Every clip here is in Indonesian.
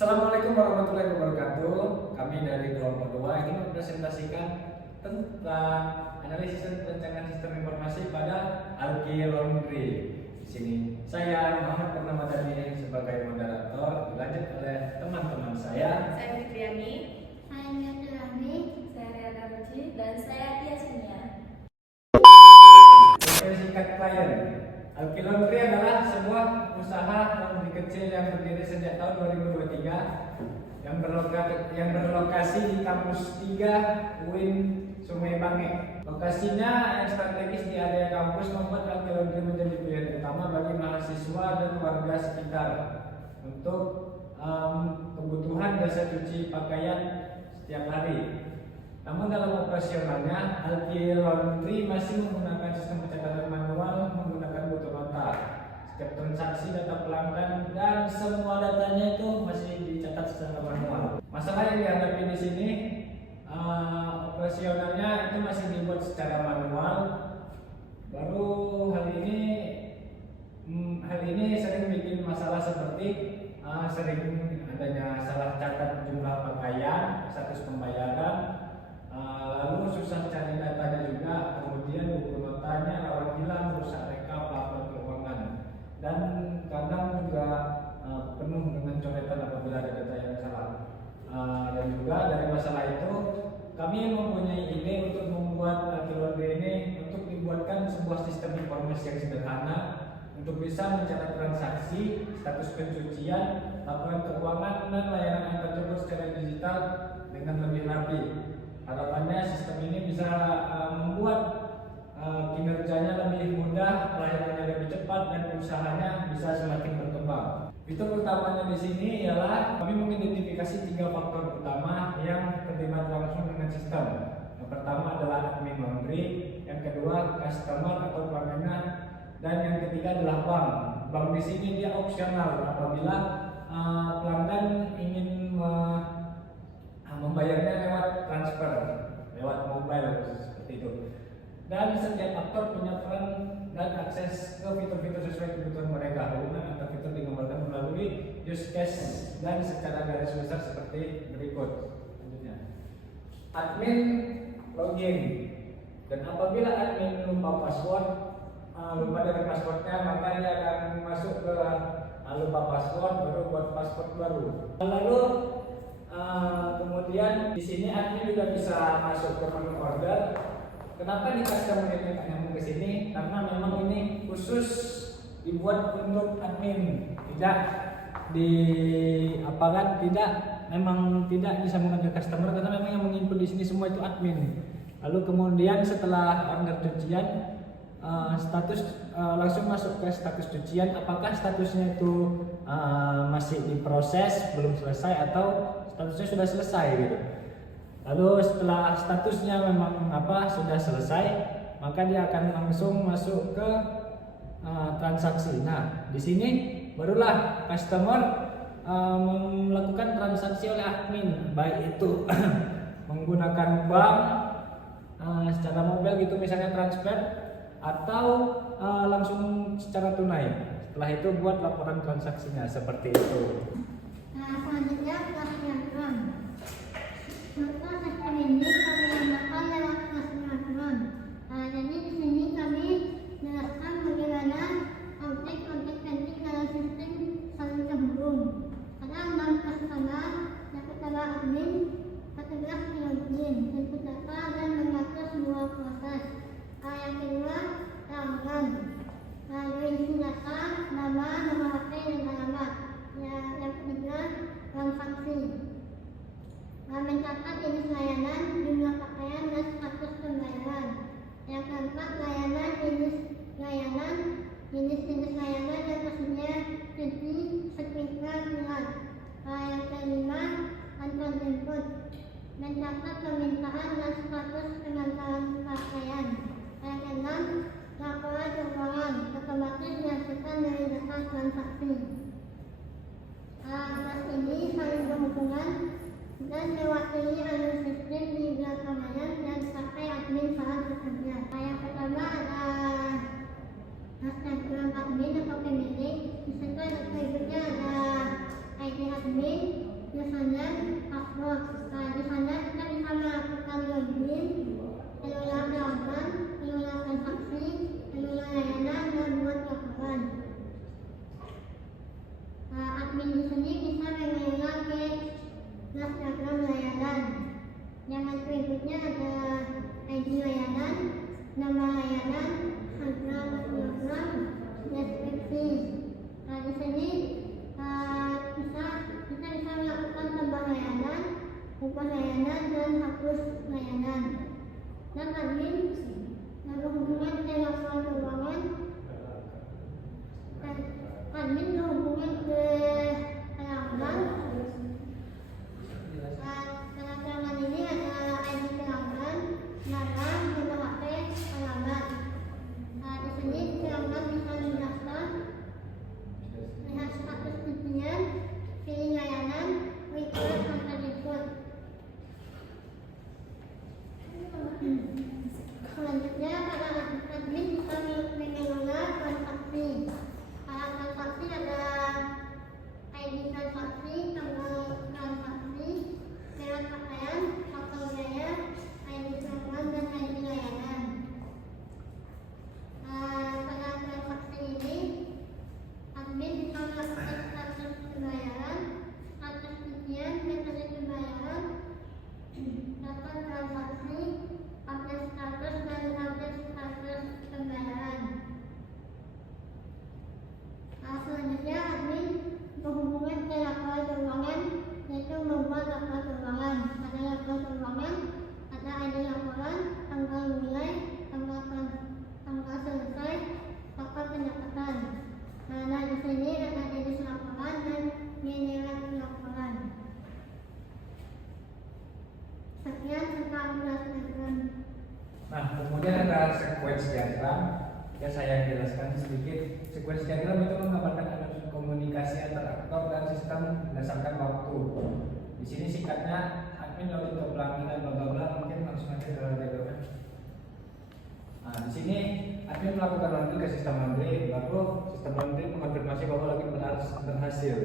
Assalamualaikum warahmatullahi wabarakatuh. Kami dari kelompok 2 ini mempresentasikan tentang analisis dan perencanaan sistem informasi pada Alki Laundry. Di sini saya Muhammad Purnamadani sebagai moderator, dilanjut oleh teman-teman saya. Saya Fitriani, Saya Fitriani, saya Riana Ruci, dan saya Tiasmia. Sebagai singkat klien, Alki Laundry adalah sebuah usaha laundry kecil yang berdiri sejak tahun 2023 yang berlokasi di kampus 3 UIN Sungai Bange. Lokasinya yang strategis di area kampus membuat Alki Laundry menjadi pilihan utama bagi mahasiswa dan warga sekitar untuk kebutuhan jasa cuci pakaian setiap hari. Namun dalam operasionalnya, Alki Laundry masih menggunakan sistem pencatatan manual menggunakan buku nota. Setiap transaksi data pelanggan dan semua datanya itu masih dicatat secara manual. Masalah yang dihadapi di sini, operasionalnya itu masih dibuat secara manual. Baru hal ini sering bikin masalah seperti sering adanya salah catat jumlah pakaian, status pembayaran, lalu susah cari datanya juga, kemudian buku notanya rawan hilang, rusak rekap, laporan keuangan, dan kadang juga penuh dengan coretan apabila ada data yang salah. Dan juga dari masalah itu kami mempunyai ide untuk membuat Alki Laundry ini untuk dibuatkan sebuah sistem informasi yang sederhana untuk bisa mencatat transaksi, status pencucian, laporan keuangan, dan layanan antar cabut secara digital dengan lebih rapi. Harapannya sistem ini bisa membuat kinerjanya lebih mudah, pelayanannya lebih cepat, dan usahanya bisa semakin berkembang. Fitur utamanya di sini ialah kami mengidentifikasi 3 faktor utama yang terlibat langsung dengan sistem. Yang pertama adalah admin laundry, yang kedua customer atau pelanggan, dan yang ketiga adalah bank. Bank di sini dia opsional apabila pelanggan ingin membayarnya lewat transfer, lewat mobile seperti itu. Dan setiap aktor punya peran dan akses ke fitur-fitur sesuai kebutuhan mereka. Hubungan antar fitur digambarkan melalui use case dan secara garis besar seperti berikut. Selanjutnya, admin login. Dan apabila admin lupa password, lupa dengan passwordnya, maka dia akan masuk ke lupa password, baru buat password baru. Lalu kemudian di sini admin juga bisa masuk ke menu order. Kenapa di customer ini nyambung ke sini? Karena memang ini khusus dibuat untuk admin, tidak memang tidak disambungkan ke customer, karena memang yang menginput di sini semua itu admin. Lalu kemudian setelah order cucian, langsung masuk ke status cucian. Apakah statusnya itu masih diproses, belum selesai, atau statusnya sudah selesai gitu. Lalu setelah statusnya memang sudah selesai, maka dia akan langsung masuk ke transaksi. Nah, di sini barulah customer melakukan transaksi oleh admin, baik itu menggunakan bank secara mobile gitu, misalnya transfer, atau langsung secara tunai. Setelah itu buat laporan transaksinya seperti itu. Nah, selanjutnya kelas sinetron. Contoh sistem ini kami gunakan lewat kelas sinetron. Jadi di sini kami jelaskan bagaimana objek-objek penting dalam sistem saling terhubung. Ada 6 customer, yang pertama admin, kategori login, input data dan mengatur semua proses. Yang kedua pelanggan, lalu isi data, nama, nomor HP dan alamat. Yang ketiga transaksi, mencatat jenis layanan, jumlah pakaian dan status pembayaran. Yang keempat layanan, jenis layanan yang tersedia cuci, setrika, kilat. Yang kelima antar jemput, mencatat permintaan dan status pengantaran pakaian. Yang keenam laporan keuangan, otomatis dihasilkan dari data transaksi. Kelas ini saling berhubungan dan mewakili alur sistem di belakangnya dan sampai admin saat bekerja. Yang pertama ada Instagram admin atau pemilik. Di situ berikutnya ada ID admin, admin di sini bisa mengelola ke diagram layanan. Yang berikutnya ada ID layanan, nama layanan, harga diagram, deskripsi. Nah, di sini kita bisa melakukan tambah layanan, ubah layanan, dan hapus layanan. Dan admin berhubungan dengan laporan keuangan. Admin berhubungan ke pelanggan. Pelanggan ini ada ID pelanggan, nama, nomor HP pelanggan. Di sini pelanggan bisa mendaftar, lihat status cucian, pilih layanan, request sampai report. Selanjutnya, admin bisa mengelola transaksi. Transaksi ada ID transaksi, tanggal transaksi, merek pakaian, faktor biaya, ID pelanggan, dan ID layanan. Pada transaksi ini, admin bisa melakukan status pembayaran, status cucian, metode pembayaran, data transaksi, update status, dan update status pembayaran. Selanjutnya, admin berhubungan ke laporan keuangan, yaitu membuat laporan keuangan. Pada laporan keuangan ada ID laporan, tanggal mulai, tanggal selesai, tanggal pendapatan. Nah, di sini ada jenis laporan dan nilai laporan. Sekian tentang diagram. Nah, kemudian ada sequence diagram. Ya, saya jelaskan sedikit. Sequence diagram itu menggambarkan adanya komunikasi antar aktor dan sistem berdasarkan waktu. Di sini singkatnya admin login ke pelanggan bla bla bla, mungkin langsung aja ke diagramnya. Nah, di sini admin melakukan login ke sistem laundry, baru sistem laundry mengonfirmasi bahwa login berhasil.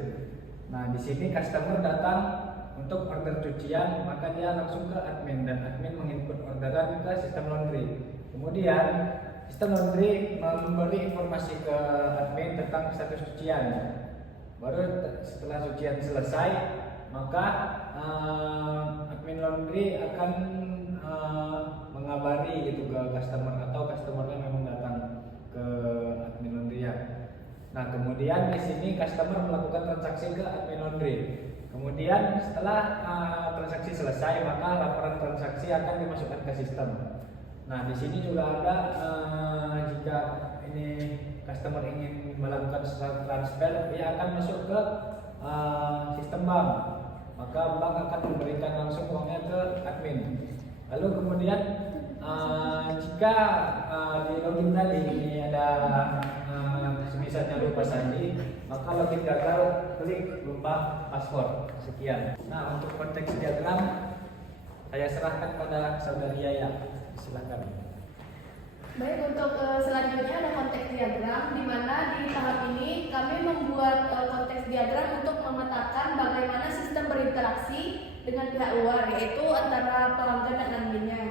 Nah, di sini customer datang untuk order cucian, maka dia langsung ke admin dan admin menginput orderan ke sistem laundry. Kemudian sistem laundry memberi informasi ke admin tentang status cucian. Baru setelah cucian selesai, maka admin laundry akan mengabari gitu ke customer atau customernya memang datang ke admin laundry ya. Nah, kemudian di sini customer melakukan transaksi ke admin laundry. Kemudian setelah transaksi selesai, maka laporan transaksi akan dimasukkan ke sistem. Nah, di sini juga ada jika ini customer ingin melakukan transfer, dia akan masuk ke sistem bank. Maka bank akan memberikan langsung uangnya ke admin. Lalu kemudian jika di login tadi ini ada misalnya lupa sandi, maka login gagal, klik lupa password. Sekian. Nah, untuk konteks diagram saya serahkan pada saudari Yaya. Silakan. Baik, untuk selanjutnya ada konteks diagram, di mana di tahap ini kami membuat konteks diagram untuk memetakan bagaimana sistem berinteraksi dengan pihak luar, yaitu antara pelanggan dan adminnya.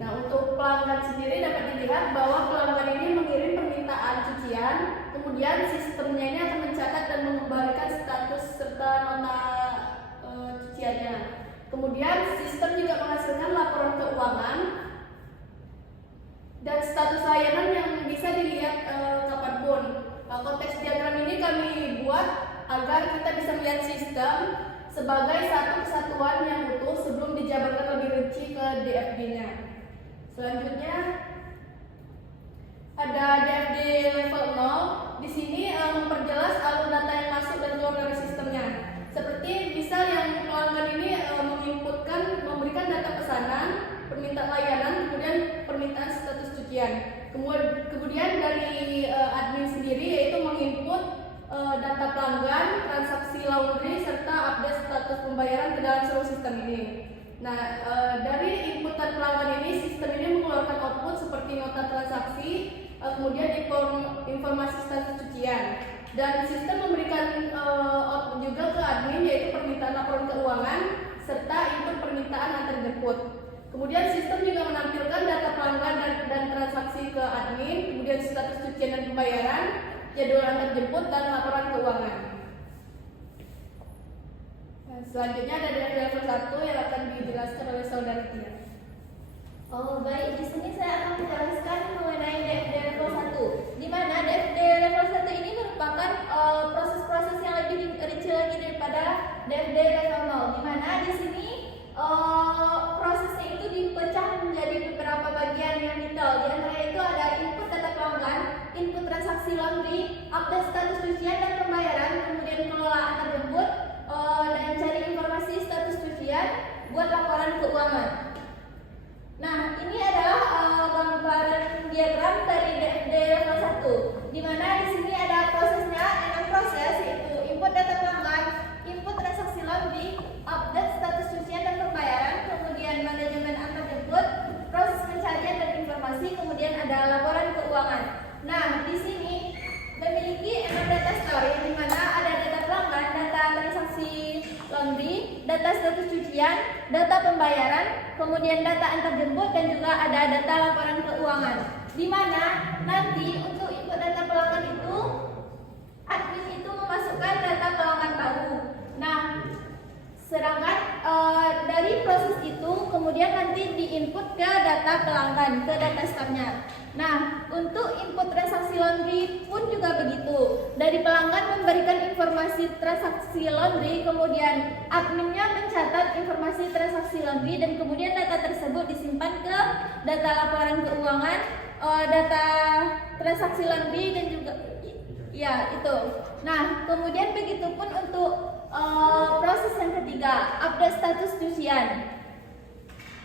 Nah, untuk pelanggan sendiri dapat dilihat bahwa pelanggan ini mengirim permintaan cucian, kemudian sistemnya ini akan mencatat dan mengembalikan status serta nota cuciannya. Kemudian sistem juga menghasilkan laporan keuangan dan status layanan yang bisa dilihat kapanpun. Konteks diagram ini kami buat agar kita bisa melihat sistem sebagai satu kesatuan yang utuh sebelum dijabarkan lebih rinci ke DFD-nya. Selanjutnya ada DFD level 0. Di sini memperjelas alur data yang masuk dan keluar dari sistemnya. Seperti misal yang pelanggan ini memberikan data pesanan, permintaan layanan, kemudian permintaan status cucian. Kemudian dari admin sendiri yaitu menginput data pelanggan, transaksi laundry, serta update status pembayaran ke dalam seluruh sistem ini. Nah, dari inputan pelanggan ini, sistem ini mengeluarkan output seperti nota transaksi, kemudian informasi status cucian. Dan sistem memberikan output juga ke admin yaitu permintaan laporan keuangan serta input permintaan antar jemput. Kemudian sistem juga menampilkan data pelanggan dan transaksi ke admin, kemudian status cucian dan pembayaran, jadwal antar jemput, dan laporan keuangan. Selanjutnya ada level 1 yang akan dijelaskan oleh saudara Tia. Oh baik, di sini saya akan menjelaskan mengenai DFD level 1, di mana DFD level 1 ini merupakan proses-proses yang lebih rinci lagi daripada DFD level 0, di mana di sini prosesnya itu dipecah menjadi beberapa bagian yang detail. Di antara itu ada input data pelanggan, input transaksi laundry, update status cucian dan pembayaran, kemudian kelola antar jemput, dan cari informasi status cucian buat laporan keuangan. Nah, ini adalah gambaran diagram dari DFD level 1, di mana di sini ada prosesnya, 6 proses, yaitu input data pelanggan, input transaksi laundry, update status cucian dan pembayaran, kemudian manajemen antar jemput, proses pencarian dan informasi, kemudian ada laporan keuangan. Nah, di sini memiliki 6 data store, yang dimana ada data pelanggan, data transaksi laundry, data status cucian, data pembayaran, kemudian data antar jemput, dan juga ada data laporan keuangan. Di mana nanti untuk input data pelanggan itu admin itu memasukkan data pelanggan baru. Nah, sedangkan dari proses itu kemudian nanti diinput ke data pelanggan, ke data store-nya. Nah, untuk input transaksi laundry pun juga begitu. Dari pelanggan memberikan informasi transaksi laundry, kemudian adminnya mencatat informasi transaksi laundry, dan kemudian data tersebut disimpan ke data laporan keuangan, data transaksi laundry, dan juga ya itu. Nah, kemudian begitu pun untuk proses yang ketiga, update status cucian.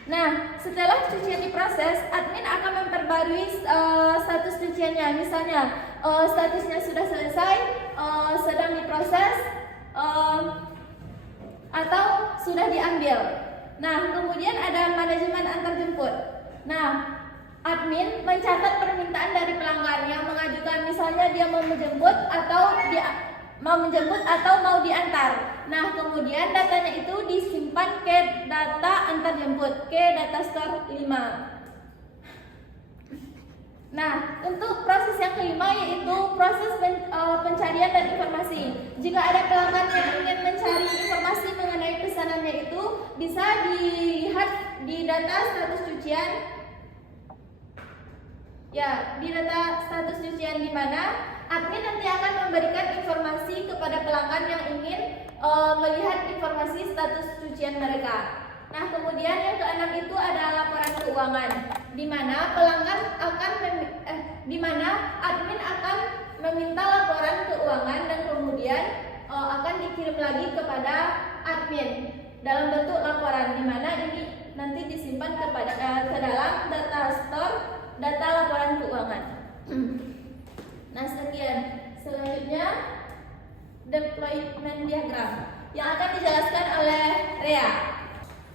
Nah, setelah cucian diproses, admin akan memperbarui status cuciannya. Misalnya, statusnya sudah selesai, sedang diproses, atau sudah diambil. Nah, kemudian ada manajemen antar jemput. Nah, admin mencatat permintaan dari pelanggan yang mengajukan, misalnya dia mau menjemput atau mau diantar. Nah, kemudian datanya itu disimpan ke data antar jemput, ke data store 5. Nah, untuk proses yang kelima yaitu proses pencarian dan informasi. Jika ada pelanggan yang ingin mencari informasi mengenai pesanannya itu, bisa dilihat di data status cucian. Ya, di data status cucian, di mana admin nanti akan memberikan informasi kepada pelanggan yang ingin melihat informasi status cucian mereka. Nah, kemudian yang keenam itu ada laporan keuangan, di mana admin akan meminta laporan keuangan dan kemudian akan dikirim lagi kepada admin dalam bentuk laporan, di mana ini nanti disimpan ke dalam data store, data laporan keuangan. Nah, sekian. Selanjutnya deployment diagram yang akan dijelaskan oleh Rea.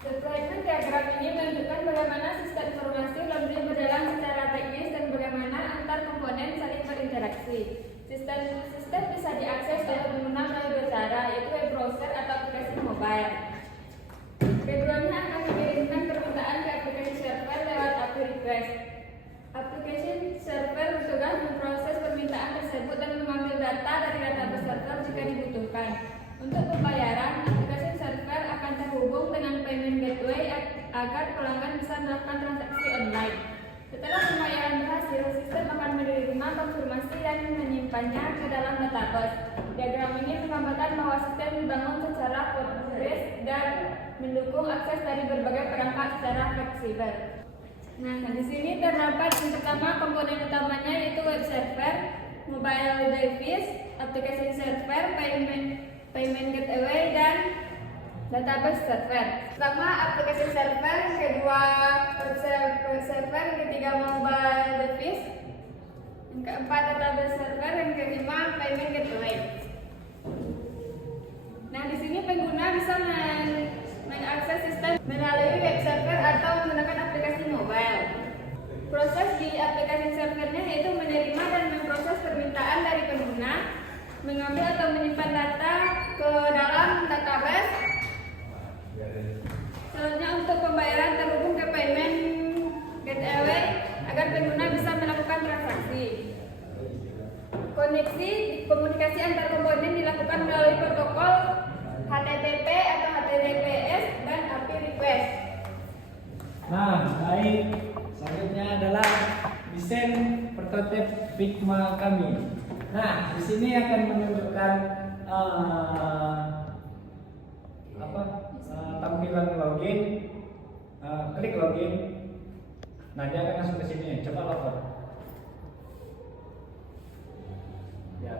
Deployment diagram ini menunjukkan bagaimana sistem informasi laundry berjalan secara teknis dan bagaimana antar komponen saling berinteraksi. Sistem bisa diakses oleh pengguna melalui dua cara, yaitu web browser atau aplikasi mobile. Keduanya akan mengirimkan permintaan ke aplikasi server lewat API request. Aplikasi server bertugas memproses permintaan tersebut dan mengambil data dari database server jika dibutuhkan. Untuk pembayaran, aplikasi server akan terhubung dengan payment gateway agar pelanggan bisa melakukan transaksi online. Setelah pembayaran berhasil, sistem akan menerima konfirmasi dan menyimpannya ke dalam database. Diagram ini menggambarkan bahwa sistem dibangun secara Postgres dan mendukung akses dari berbagai perangkat secara fleksibel. Nah, di sini terdapat yang pertama komponen utamanya yaitu web server, mobile device, aplikasi server, payment gateway, dan database server. Pertama aplikasi server, kedua web server, ketiga mobile device, yang keempat database server, yang kelima payment gateway. Nah, di sini pengguna bisa mengakses sistem melalui web server atau menggunakan aplikasi mobile. Proses di aplikasi servernya yaitu menerima dan memproses permintaan dari pengguna, mengambil atau menyimpan data ke dalam database. Selanjutnya untuk pembayaran terhubung ke payment gateway agar pengguna bisa melakukan transaksi. Komunikasi antar komponen dilakukan melalui protokol HTTP atau Figma kami. Nah, di sini akan menunjukkan tampilan login. Klik login. Nah, dia akan masuk ke sini. Coba login. Ya.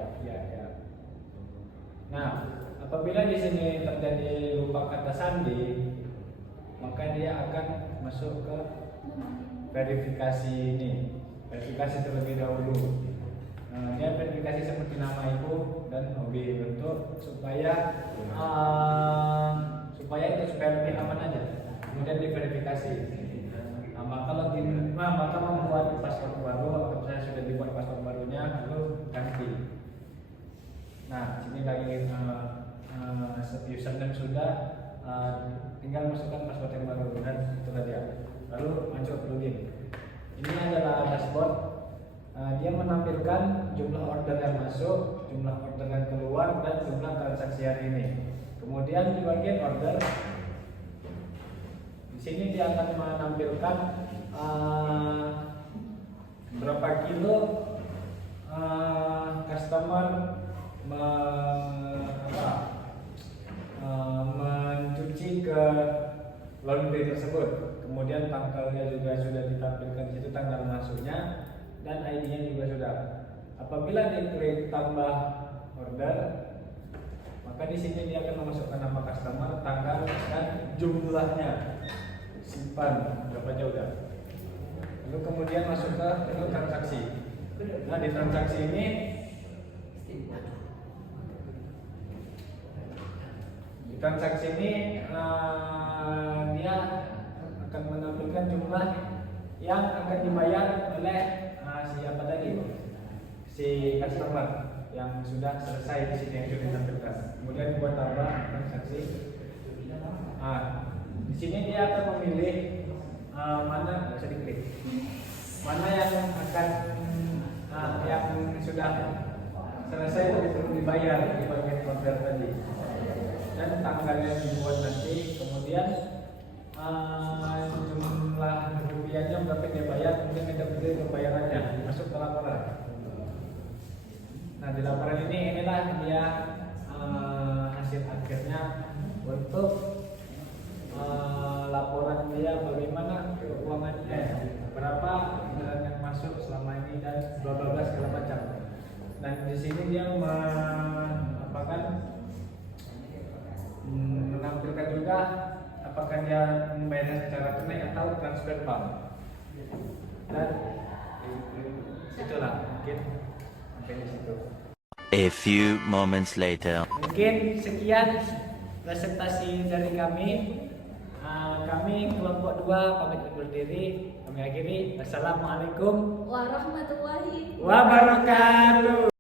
Nah, apabila di sini terjadi lupa kata sandi, maka dia akan masuk ke verifikasi ini. Verifikasi terlebih dahulu. Dia verifikasi seperti nama ibu dan hobi untuk supaya lebih aman aja. Kemudian diverifikasi. Maka membuat paspor baru. Apabila saya sudah dibuat paspor barunya, lalu ganti. Nah, sini lagi username sudah, tinggal masukkan password yang baru dan itu saja. Lalu masuk login. Ini adalah dashboard. Dia menampilkan jumlah order yang masuk, jumlah order yang keluar, dan jumlah transaksi hari ini. Kemudian di bagian order, di sini dia akan menampilkan berapa kilo customer mencuci ke laundry tersebut. Kemudian tanggalnya juga sudah ditampilkan di situ, tanggal masuknya, dan ID-nya juga sudah. Apabila diklik tambah order, maka di sini dia akan memasukkan nama customer, tanggal, dan jumlahnya. Simpan berapa aja udah. Lalu kemudian masuk ke menu transaksi. Nah, di transaksi ini dia akan menampilkan jumlah yang akan dibayar oleh siapa tadi, si customer yang sudah selesai di sini yang sudah ditampilkan. Kemudian buat tambah transaksi. Di sini dia akan memilih mana bisa diklik, mana yang akan yang sudah selesai tapi belum dibayar di bagian order tadi, dan tanggalnya dibuat nanti. Kemudian jumlah rupiahnya berapa dia bayar, kemudian ada pembayarannya masuk ke laporan. Nah, di laporan inilah dia hasil akhirnya untuk laporan dia bagaimana keuangannya, berapa orderan yang masuk selama ini, dan bla bla bla segala macam. Dan di sini dia menampilkan juga apakah dia membayar secara tunai atau transfer bank. Dan itulah mungkin sampai di situ. A few moments later. Mungkin sekian presentasi dari kami. Kami kelompok 2 pamit undur diri. Kami akhiri. Wassalamualaikum warahmatullahi wabarakatuh.